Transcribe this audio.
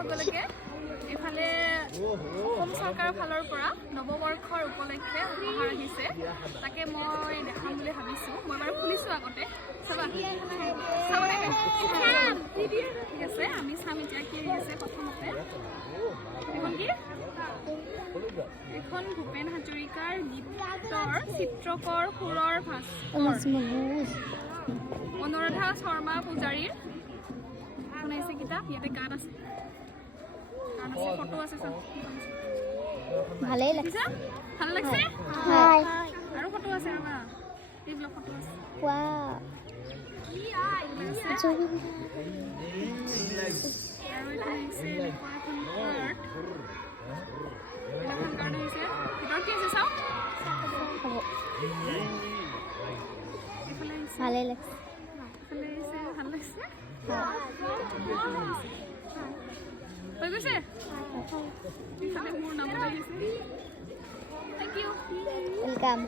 সকলোকে এফালে অসম চৰকাৰৰ ফালৰ পৰা নৱবৰ্ষৰ উপলক্ষে উপহাৰ আহিছে তাকে মই দেখাম বুলি ভাবিছোঁ মই বাৰু খুলিছোঁ আগতে চাবা ঠিক আছে আমি চাম এতিয়া কি আহিছে প্ৰথমতে এখন কি এখন ভূপেন হাজৰিকাৰ গীতৰ চিত্ৰকৰ সুৰৰ ভাস্কৰ অনুৰাধা শৰ্মা পূজাৰীৰ এখন আহিছে কিতাপ ইয়াতে গান আছে ফটো আছে চব ভালেই লাগিছে ভাল লাগিছে হাই আৰু ফটো আছে ৰবা এইবিলাক ফটো আছে ওয়াও কি আই লাগিছে আৰু এটা আহিছে এখন কাৰ্ড এখন কাৰ্ড আহিছে ভিতৰত কি আছে চাও হ'ব এইফালে আহিছে ভালেই লাগিছে এইফালে আহিছে ভাল লাগিছে হৈ গৈছে এইফালে মোৰ নামত আহিছে থেংক ইউ ওয়েলকাম